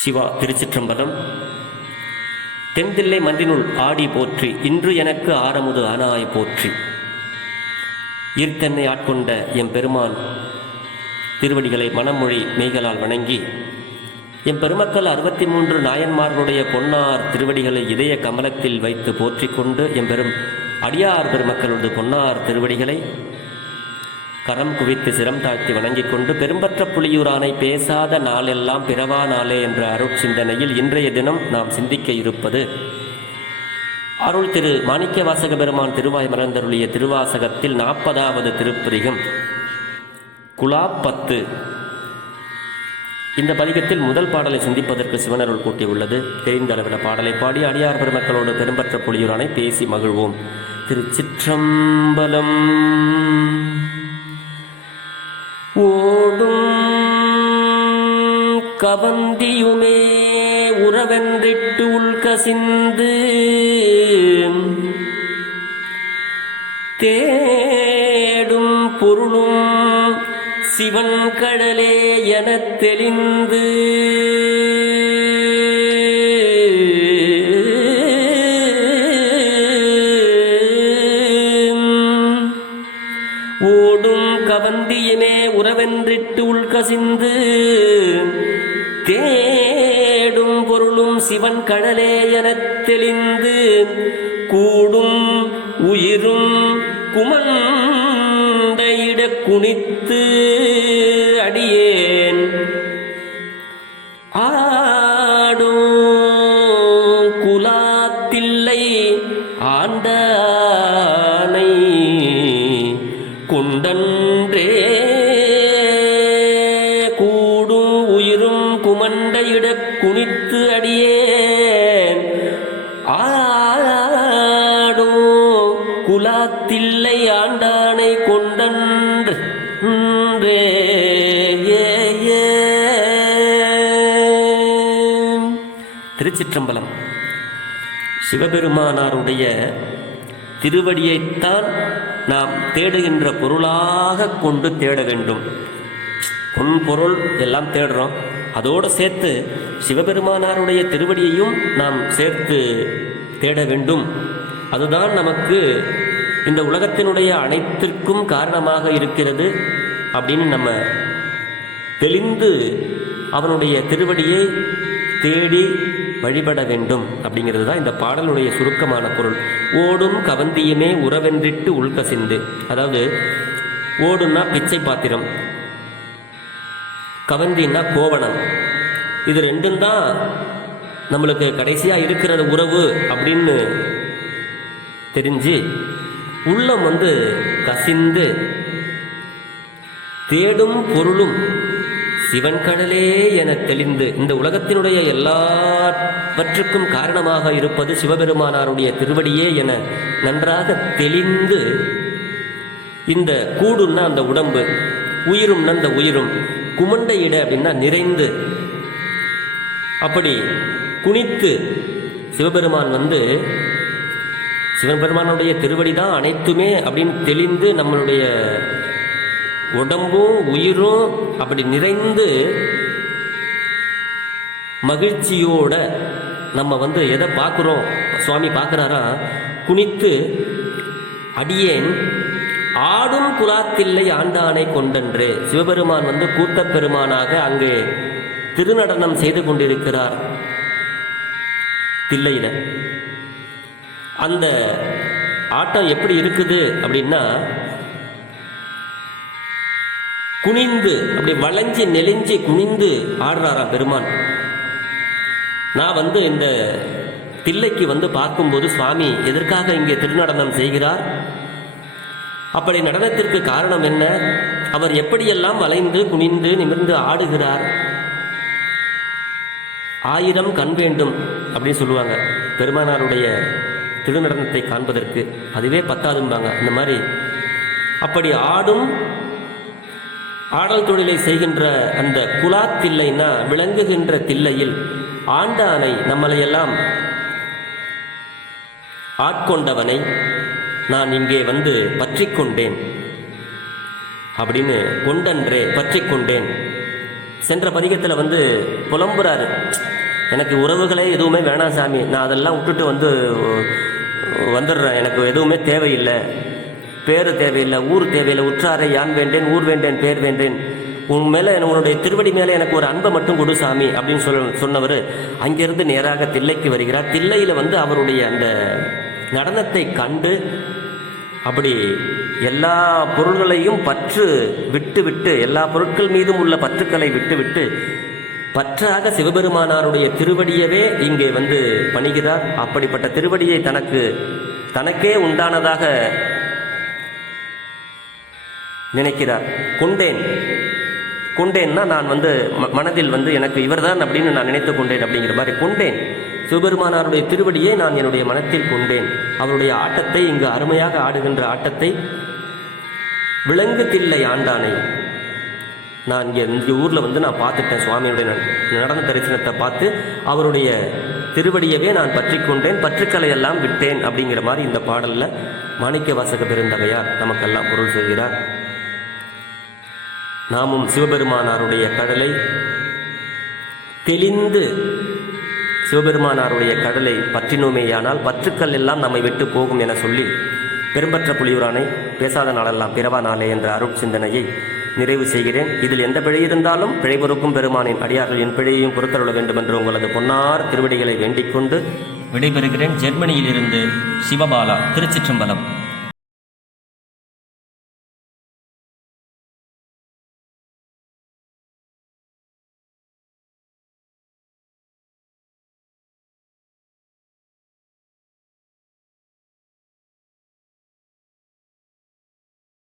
சிவா திருச்சிற்றம்பலம். தென்தில்லை மன்றினுள் ஆடி போற்றி இன்று எனக்கு ஆரமுது அனாய் போற்றி. ஈர்த்தன்னை ஆட்கொண்ட எம் பெருமான் திருவடிகளை மனமொழி மெய்களால் வணங்கி எம் பெருமக்கள் அறுபத்தி மூன்று நாயன்மார்களுடைய பொன்னார் திருவடிகளை இதய கமலத்தில் வைத்து போற்றிக் கொண்டு பெரும் அடியார் பெருமக்களது பொன்னார் திருவடிகளை கரம் குவித்து சிரம் தாழ்த்தி வணங்கிக் கொண்டு பெரும்பற்ற புலியூரானை பேசாத நாளெல்லாம் பிறவா நாளே என்ற அருட்சிந்தனையில் இன்றைய தினம் நாம் சிந்திக்க இருப்பது. அருள் திரு மாணிக்க வாசக பெருமான் திருவாய் மலர்ந்தருளிய திருவாசகத்தில் நாற்பதாவது திருப்பதிகம் குலாப்பத்து இந்த பதிகத்தில் முதல் பாடலை சிந்திப்பதற்கு சிவனருள் கூட்டியுள்ளது. தெரிந்த அளவில் பாடலை பாடி அடியார் பெருமக்களோடு பெரும்பற்ற புலியூரானை பேசி மகிழ்வோம். திருச்சிற்றம்பலம். ஓடும் கவந்தியுமே உறவென்றிட்டு உள்கசிந்து தேடும் பொருளும் சிவன் கடலே எனத் தெளிந்து கவந்தியினே உள்கசிந்து தேடும் பொருளும் சிவன் கடலே எனத் தெளிந்து கூடும் உயிரும் குமண்டையிட குனித்து உயிரும் குனித்து அடியேன். ஆடோ குலாத்தில்லை ஆண்டானை கொண்டன்று திருச்சிற்றம்பலம். சிவபெருமானாருடைய திருவடியைத்தான் நாம் தேடுகின்ற பொருளாக கொண்டு தேட வேண்டும். பொன் பொருள் எல்லாம் தேடுறோம். அதோடு சேர்த்து சிவபெருமானாருடைய திருவடியையும் நாம் சேர்த்து தேட வேண்டும். அதுதான் நமக்கு இந்த உலகத்தினுடைய அனைத்திற்கும் காரணமாக இருக்கிறது அப்படின்னு நம்ம தெளிந்து அவனுடைய திருவடியை தேடி வழிபட வேண்டும் அப்படிங்கிறது தான் இந்த பாடலுடைய சுருக்கமான பொருள். ஓடும் கவந்தியுமே உறவென்றிட்டு உள்கசிந்து அதாவது ஓடுன்னா பிச்சை பாத்திரம். கவந்தின்னா கோவணம். இது ரெண்டும் தான் நம்மளுக்கு கடைசியாக இருக்கிற உறவு அப்படின்னு தெரிஞ்சு உள்ளம் வந்து கசிந்து தேடும் பொருளும் சிவன் கடலே என தெளிந்து இந்த உலகத்தினுடைய எல்லாவற்றுக்கும் காரணமாக இருப்பது சிவபெருமானாருடைய திருவடியே என நன்றாக தெளிந்து இந்த கூடுன்னா அந்த உடம்பு உயிரும்னா அந்த உயிரும். குமண்டையிட அப்படின்னா நிறைந்து. அப்படி குனித்து சிவபெருமான் வந்து சிவபெருமானுடைய திருவடி தான் அனைத்துமே அப்படின்னு தெளிந்து நம்மளுடைய உடம்பும் உயிரும் அப்படி நிறைந்து மகிழ்ச்சியோட நம்ம வந்து எதை பார்க்குறோம்? சுவாமி பார்க்குறாரா? குனித்து அடியேன் ஆடும் குலாத்தில்லை ஆண்டானை கொண்டன்று. சிவபெருமான் வந்து கூத்தப் பெருமானாக அங்கே திருநடனம் செய்து கொண்டிருக்கிறார். தில்லையில. அந்த ஆட்டம் எப்படி இருக்குது அப்படின்னா குனிந்து அப்படி வளைஞ்சு நெளிஞ்சு குனிந்து ஆடுறாராம் பெருமான். நான் வந்து இந்த தில்லைக்கு வந்து பார்க்கும்போது சுவாமி எதற்காக இங்கே திருநடனம் செய்கிறார்? அப்படி நடனத்திற்கு காரணம் என்ன? அவர் எப்படியெல்லாம் வளைந்து குனிந்து நிமிர்ந்து ஆடுகிறார்? ஆயிரம் கண் வேண்டும் அப்படின்னு சொல்லுவாங்க. பெருமானாருடைய திருநடனத்தை காண்பதற்கு அதுவே பத்தாதும்பாங்க. இந்த மாதிரி அப்படி ஆடும் ஆடல் தொழிலை செய்கின்ற அந்த குலாத்தில்லைன்னா விளங்குகின்ற தில்லையில் ஆண்டானை நம்மளையெல்லாம் ஆட்கொண்டவனை நான் இங்கே வந்து பற்றிக் கொண்டேன் அப்படின்னு கொண்டன்றே பற்றிக் கொண்டேன் சென்ற பதிகத்தில் வந்து புலம்புறாரு. எனக்கு உறவுகளே எதுவுமே வேணாம் சாமி. நான் அதெல்லாம் விட்டுட்டு வந்து வந்துடுறேன். எனக்கு எதுவுமே தேவையில்லை. பேர் தேவையில்லை ஊர் தேவையில்லை. உற்றாரை யான் வேண்டேன் ஊர் வேண்டேன் பேர் வேண்டேன். உன் மேலே உன்னுடைய திருவடி மேலே எனக்கு ஒரு அன்பை மட்டும் கொடு சாமி அப்படின்னு சொல் சொன்னவர் அங்கிருந்து நேராக தில்லைக்கு வருகிறார். தில்லையில் வந்து அவருடைய அந்த நடனத்தை கண்டு அப்படி எல்லா பொருள்களையும் பற்று விட்டு விட்டு எல்லா பொருட்கள் மீதும் உள்ள பற்றுக்களை விட்டு விட்டு பற்றாக சிவபெருமானாருடைய திருவடியவே இங்கே வந்து பணிகிறார். அப்படிப்பட்ட திருவடியை தனக்கு தனக்கே உண்டானதாக நினைக்கிறார். கொண்டேன். கொண்டேன்னா நான் வந்து ம- மனதில் வந்து எனக்கு இவர்தான் அப்படின்னு நான் நினைத்து கொண்டேன் அப்படிங்கிற மாதிரி. கொண்டேன். சிவபெருமானாருடைய திருவடியை நான் என்னுடைய மனத்தில் கொண்டேன். அவருடைய ஆட்டத்தை இங்கு அருமையாக ஆடுகின்ற ஆட்டத்தை விலங்கு தில்லை ஆண்டானை. நான் இங்கே இந்த ஊரில் வந்து நான் பார்த்துட்டேன் சுவாமியுடைய நட- நடன தரிசனத்தை பார்த்து அவருடைய திருவடியவே நான் பற்றி கொண்டேன் பற்றுக்களை எல்லாம் விட்டேன் அப்படிங்கிற மாதிரி இந்த பாடலில் மாணிக்க வாசக பெருந்தகையார் நமக்கெல்லாம் பொருள் சொல்கிறார். நாமும் சிவபெருமானாருடைய கடலை தெளிந்து சிவபெருமானாருடைய கடலை பற்றினோமேயானால் பற்றுக்கள் எல்லாம் நம்மை விட்டு போகும் என சொல்லி பெரும்பற்ற புலியூரானை பேசாத நாளெல்லாம் பிறவா நாளே என்ற அருட்சிந்தனையை நிறைவு செய்கிறேன். இதில் எந்த பிழை இருந்தாலும் பிழை பொறுக்கும் பெருமானின் அடியார்கள் என் பிழையையும் பொறுத்தருள வேண்டும் என்று உங்களது பொன்னார் திருவடிகளை வேண்டிக் கொண்டு விடைபெறுகிறேன். ஜெர்மனியிலிருந்து சிவபாலா திருச்சிற்றம்பலம்.